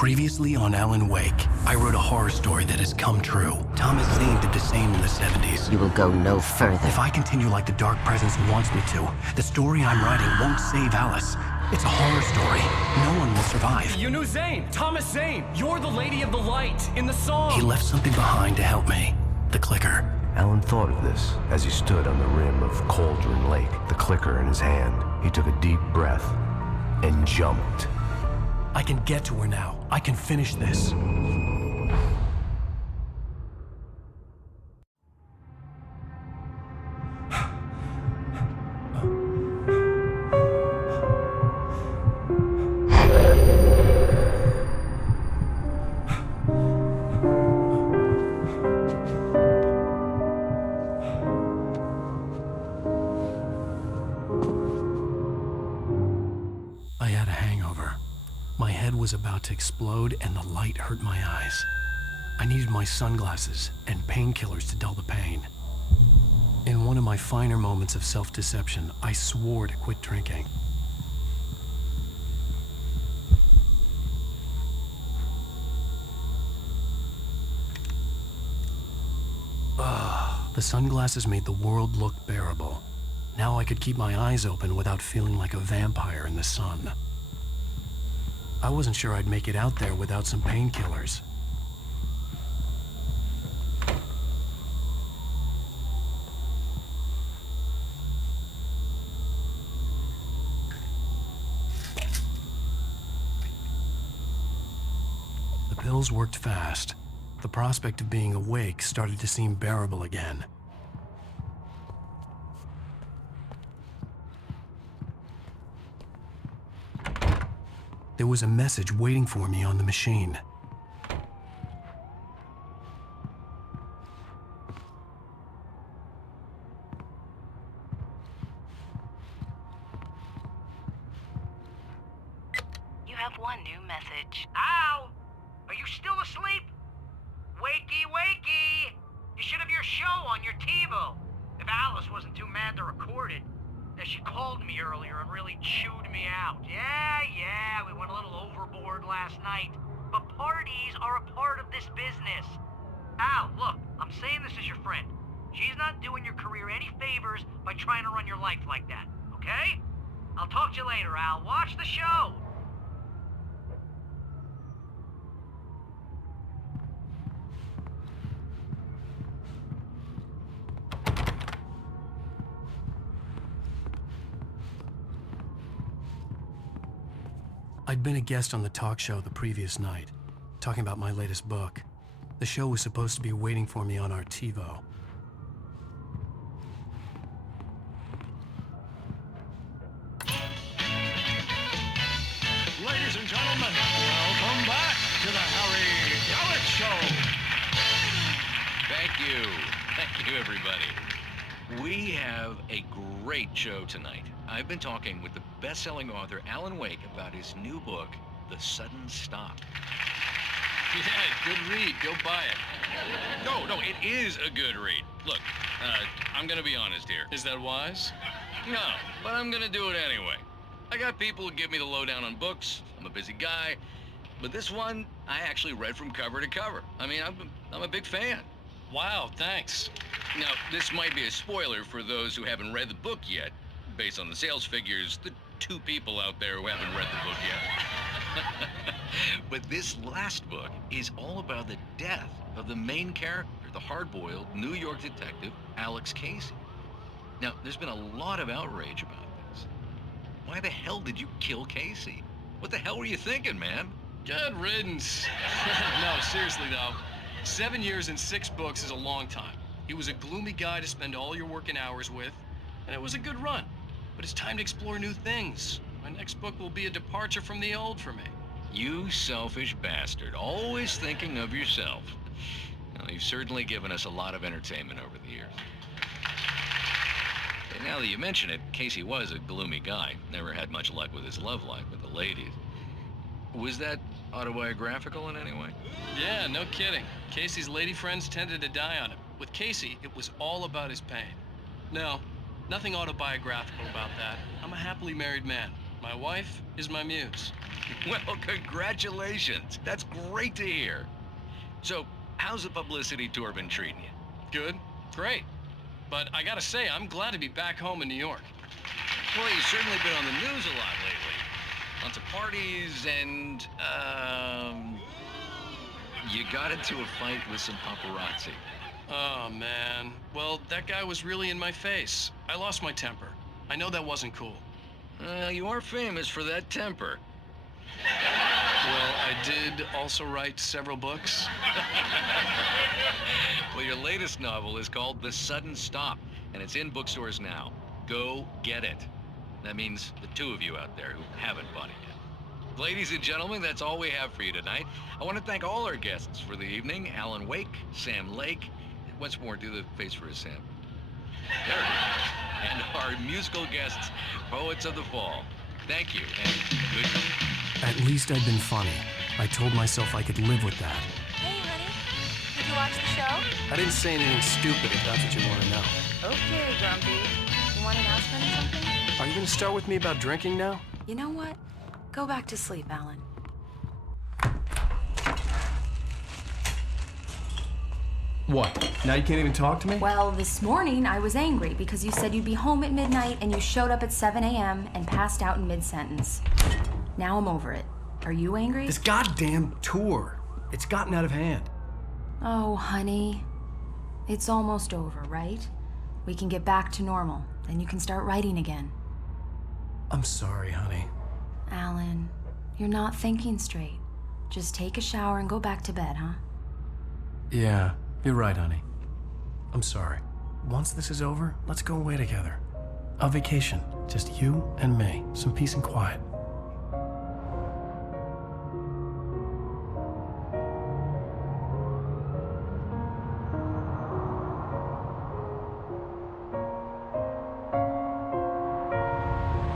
Previously on Alan Wake, I wrote a horror story that has come true. Thomas Zane did the same in the 70s. You will go no further. If I continue like the Dark Presence wants me to, the story I'm writing won't save Alice. It's a horror story. No one will survive. You knew Zane! Thomas Zane! You're the Lady of the Light in the song! He left something behind to help me. The clicker. Alan thought of this as he stood on the rim of Cauldron Lake, the clicker in his hand. He took a deep breath and jumped. I can get to her now. I can finish this. I had a hangover. My head was about to explode and the light hurt my eyes. I needed my sunglasses and painkillers to dull the pain. In one of my finer moments of self-deception, I swore to quit drinking. The sunglasses made the world look bearable. Now I could keep my eyes open without feeling like a vampire in the sun. I wasn't sure I'd make it out there without some painkillers. The pills worked fast. The prospect of being awake started to seem bearable again. There was a message waiting for me on the machine. You have one new message. Al! Are you still asleep? Wakey, wakey! You should have your show on your TiVo. If Alice wasn't too mad to record it. She called me earlier and really chewed me out. Yeah, we went a little overboard last night. But parties are a part of this business. Al, look, I'm saying this as your friend. She's not doing your career any favors by trying to run your life like that, okay? I'll talk to you later, Al. Watch the show. I'd been a guest on the talk show the previous night, talking about my latest book. The show was supposed to be waiting for me on our TiVo. Ladies and gentlemen, welcome back to the Harry Gallic Show. Thank you. Thank you, everybody. We have a great show tonight. I've been talking with the best-selling author Alan Wake about his new book, The Sudden Stop. Yeah, good read. Go buy it. No, it is a good read. Look, I'm gonna be honest here. Is that wise? No, but I'm gonna do it anyway. I got people who give me the lowdown on books. I'm a busy guy. But this one, I actually read from cover to cover. I mean, I'm a big fan. Wow, thanks. Now, this might be a spoiler for those who haven't read the book yet. Based on the sales figures, the 2 people out there who haven't read the book yet. But this last book is all about the death of the main character, the hard-boiled New York detective, Alex Casey. Now, there's been a lot of outrage about this. Why the hell did you kill Casey? What the hell were you thinking, man? Good riddance. No, seriously though, 7 years and 6 books is a long time. He was a gloomy guy to spend all your working hours with, and it was a good run. But it's time to explore new things. My next book will be a departure from the old for me. You selfish bastard, always thinking of yourself. Well, you've certainly given us a lot of entertainment over the years. And now that you mention it, Casey was a gloomy guy. Never had much luck with his love life with the ladies. Was that autobiographical in any way? Yeah, no kidding. Casey's lady friends tended to die on him. With Casey, it was all about his pain. No, nothing autobiographical about that. I'm a happily married man. My wife is my muse. Well, congratulations. That's great to hear. So, how's the publicity tour been treating you? Good, great. But I gotta say, I'm glad to be back home in New York. Well, you've certainly been on the news a lot lately. Lots of parties and, you got into a fight with some paparazzi. Oh, man. Well, that guy was really in my face. I lost my temper. I know that wasn't cool. You are famous for that temper. Well, I did also write several books. Well, your latest novel is called The Sudden Stop, and it's in bookstores now. Go get it. That means the two of you out there who haven't bought it yet. Ladies and gentlemen, that's all we have for you tonight. I want to thank all our guests for the evening. Alan Wake, Sam Lake. Once more, do the face for a Sam. There it is. And our musical guests, Poets of the Fall. Thank you, and good night. At least I'd been funny. I told myself I could live with that. Hey, honey. Did you watch the show? I didn't say anything stupid if that's what you want to know. Okay, Grumpy. You want an announcement or something? Are you going to start with me about drinking now? You know what? Go back to sleep, Alan. What? Now you can't even talk to me? Well, this morning I was angry because you said you'd be home at midnight and you showed up at 7 a.m. and passed out in mid-sentence. Now I'm over it. Are you angry? This goddamn tour. It's gotten out of hand. Oh, honey. It's almost over, right? We can get back to normal. Then you can start writing again. I'm sorry, honey. Alan, you're not thinking straight. Just take a shower and go back to bed, huh? Yeah, you're right, honey. I'm sorry. Once this is over, let's go away together. A vacation. Just you and me. Some peace and quiet.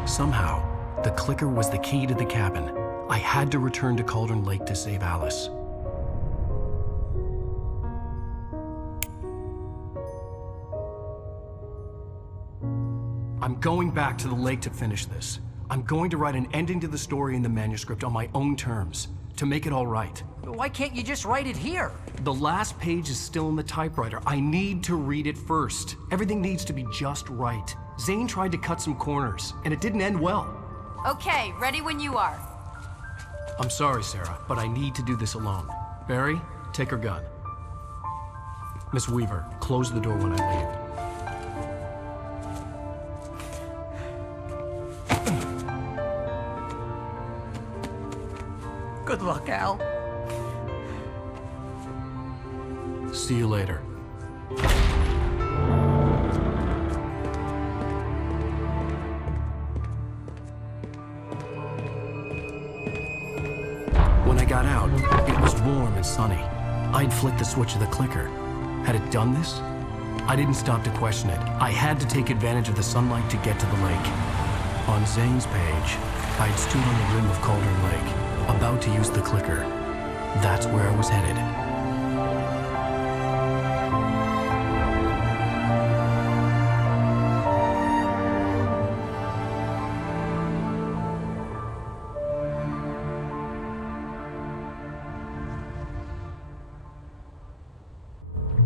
Somehow, the clicker was the key to the cabin. I had to return to Cauldron Lake to save Alice. I'm going back to the lake to finish this. I'm going to write an ending to the story in the manuscript on my own terms, to make it all right. Why can't you just write it here? The last page is still in the typewriter. I need to read it first. Everything needs to be just right. Zane tried to cut some corners, and it didn't end well. Okay, ready when you are. I'm sorry, Sarah, but I need to do this alone. Barry, take her gun. Miss Weaver, close the door when I leave. Good luck, Al. See you later. When I got out, it was warm and sunny. I'd flicked the switch of the clicker. Had it done this? I didn't stop to question it. I had to take advantage of the sunlight to get to the lake. On Zane's page, I'd stood on the rim of Cauldron Lake, about to use the clicker. That's where I was headed.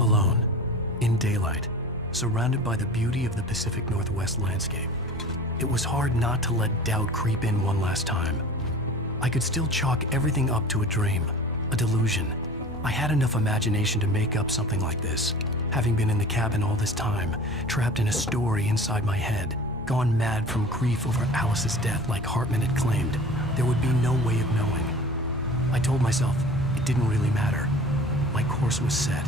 Alone, in daylight, surrounded by the beauty of the Pacific Northwest landscape, it was hard not to let doubt creep in one last time. I could still chalk everything up to a dream, a delusion. I had enough imagination to make up something like this, having been in the cabin all this time, trapped in a story inside my head, gone mad from grief over Alice's death like Hartman had claimed. There would be no way of knowing. I told myself it didn't really matter. My course was set.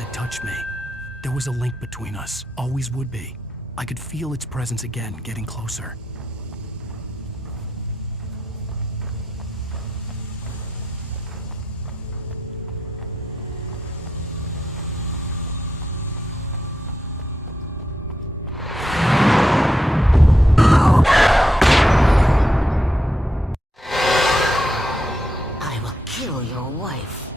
It touched me. There was a link between us, always would be. I could feel its presence again, getting closer. I will kill your wife.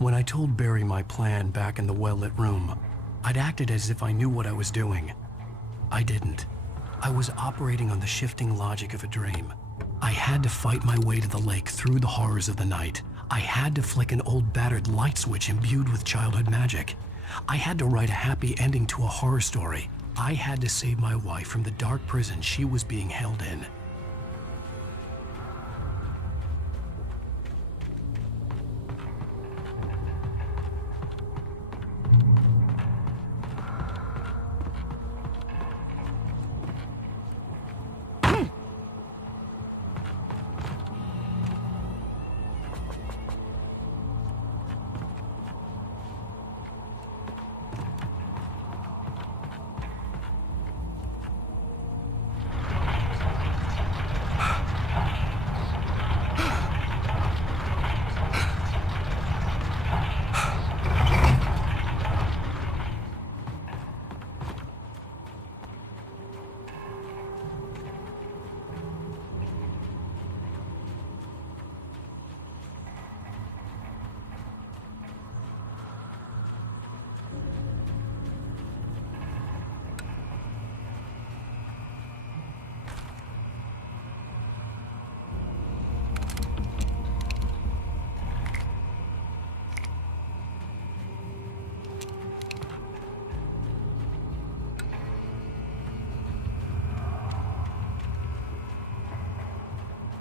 When I told Barry my plan back in the well-lit room, I'd acted as if I knew what I was doing. I didn't. I was operating on the shifting logic of a dream. I had to fight my way to the lake through the horrors of the night. I had to flick an old battered light switch imbued with childhood magic. I had to write a happy ending to a horror story. I had to save my wife from the dark prison she was being held in.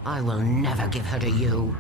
I will never give her to you.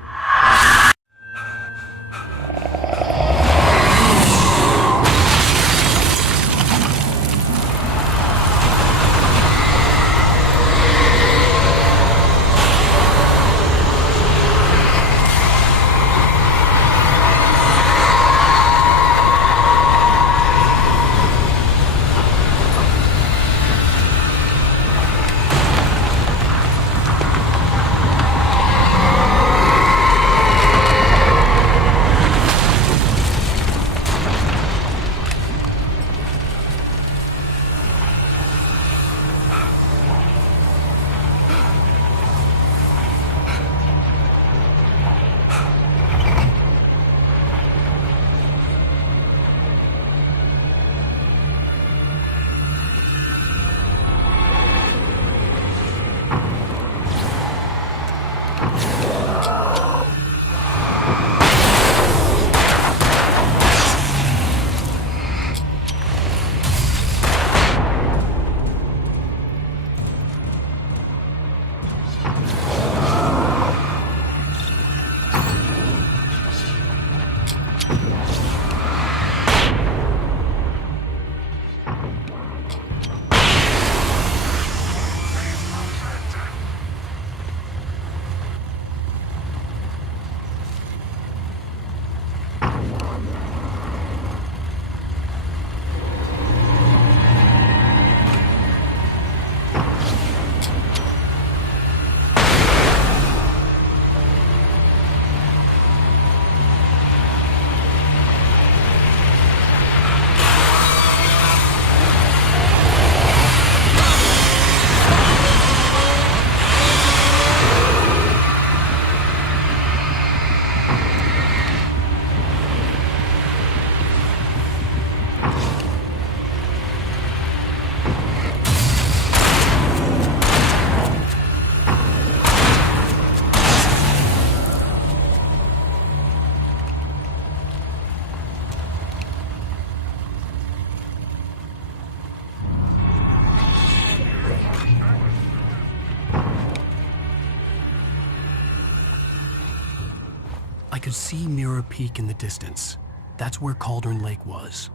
I could see Mirror Peak in the distance. That's where Cauldron Lake was.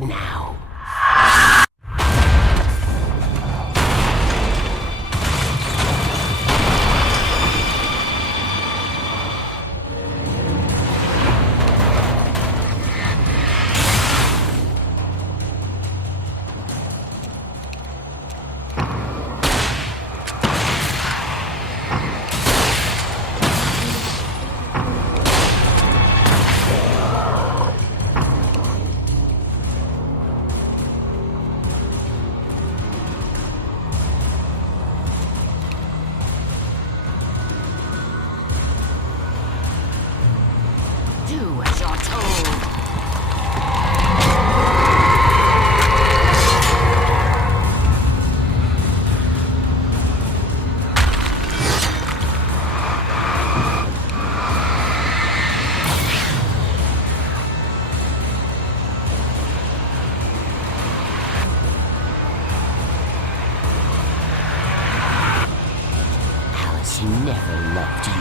back now. Do as you're told. Alice never loved you.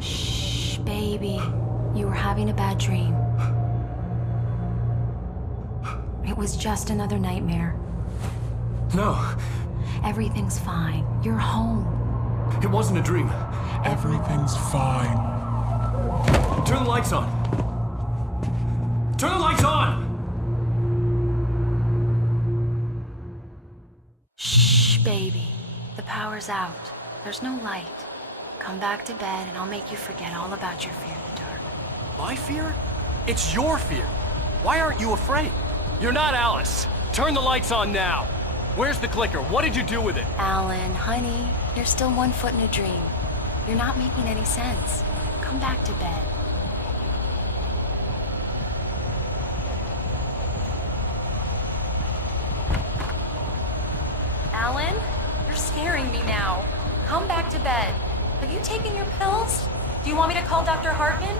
Shh, baby. You were having a bad dream. It was just another nightmare. No, Everything's fine. You're home. it wasn't a dream. Everything's fine. Turn the lights on. Turn the lights on! Shh, baby. The power's out. There's no light. Come back to bed and I'll make you forget all about your fear in the dark. My fear? It's your fear. Why aren't you afraid? You're not Alice. Turn the lights on now. Where's the clicker? What did you do with it? Alan, honey, you're still 1 foot in a dream. You're not making any sense. Come back to bed. Alan, you're scaring me now. Come back to bed. Have you taken your pills? Do you want me to call Dr. Hartman?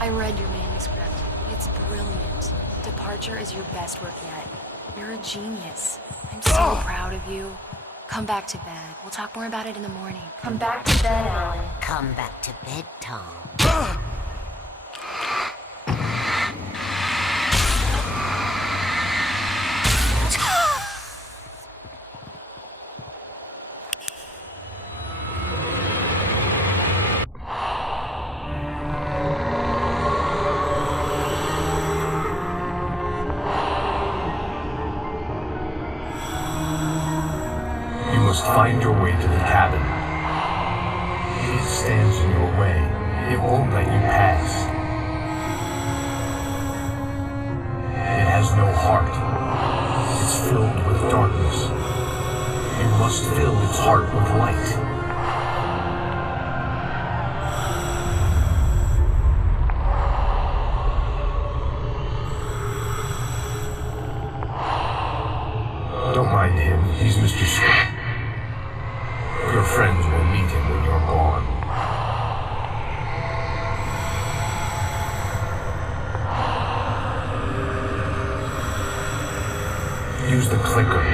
I read your manuscript. It's brilliant. Departure is your best work yet. You're a genius. I'm so proud of you. Come back to bed. We'll talk more about it in the morning. Come back to bed, Alan. Come back to bed, Tom. must find your way to the cabin. If it stands in your way, it won't let you pass. It has no heart. It's filled with darkness. You must fill its heart with light. Don't mind him, he's Mr. Scott. Your friends will meet him when you're gone. Use the clicker.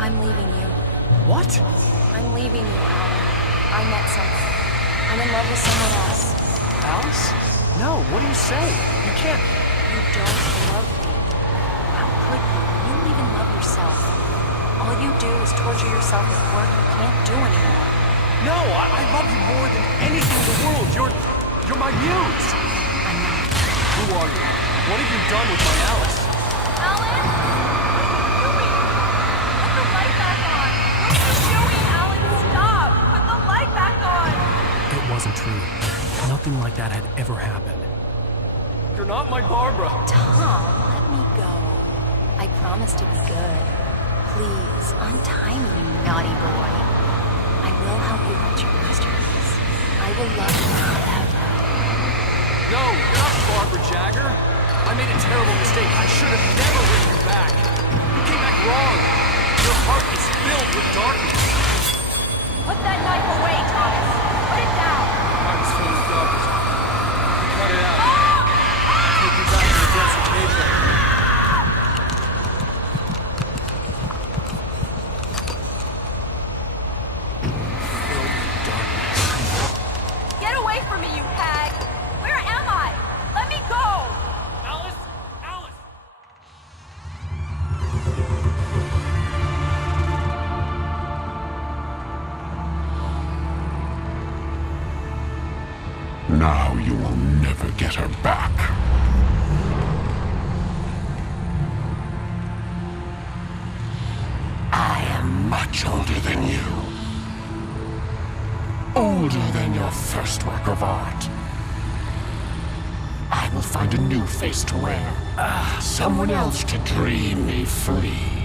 I'm leaving you. What? I'm leaving you, Alan. I met someone. I'm in love with someone else. Alice? No, what are you saying? You can't... You don't love me. How could you? You don't even love yourself. All you do is torture yourself with work you can't do anymore. No, I love you more than anything in the world. You're my muse. I'm not. Who are you? What have you done with my Alice? Alan? What are you doing? Put the light back on. What are you doing, Alan? Stop! Put the light back on! It wasn't true. Nothing like that had ever happened. You're not my Barbara. Tom, let me go. I promise to be good. Please, untie me, you naughty boy. I will help you get your masterpiece. I will love you forever. No, you're not Barbara Jagger. I made a terrible mistake. I should have never written you back. You came back wrong. Your heart is filled with darkness. Put that knife away, Thomas. Put it down. Heart is filled with darkness. Cut it out. Take you back to the depths of nature. Filled with darkness. Get away from me, you hag! Where am I? Let me go! Alice! Alice! Now you will never get her back. I am much older than you. Older than your first work of art. I will find a new face to wear. Someone else to dream me free.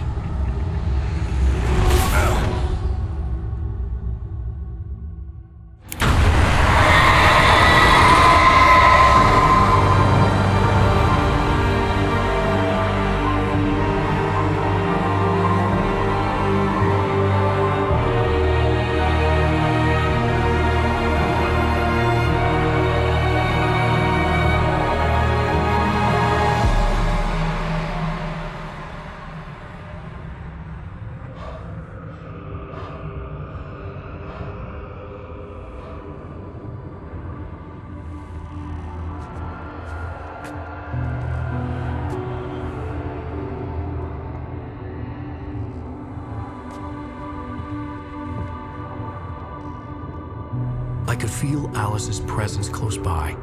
I could feel Alice's presence close by.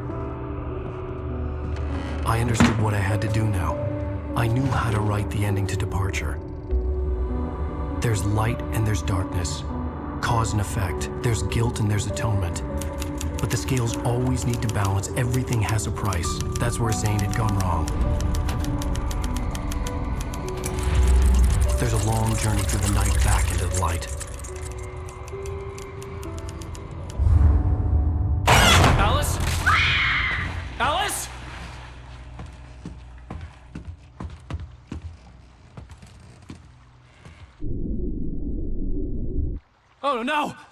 I understood what I had to do now. I knew how to write the ending to Departure. There's light and there's darkness. Cause and effect. There's guilt and there's atonement. But the scales always need to balance. Everything has a price. That's where Zane had gone wrong. There's a long journey through the night back into the light. Alice? Alice? no, no!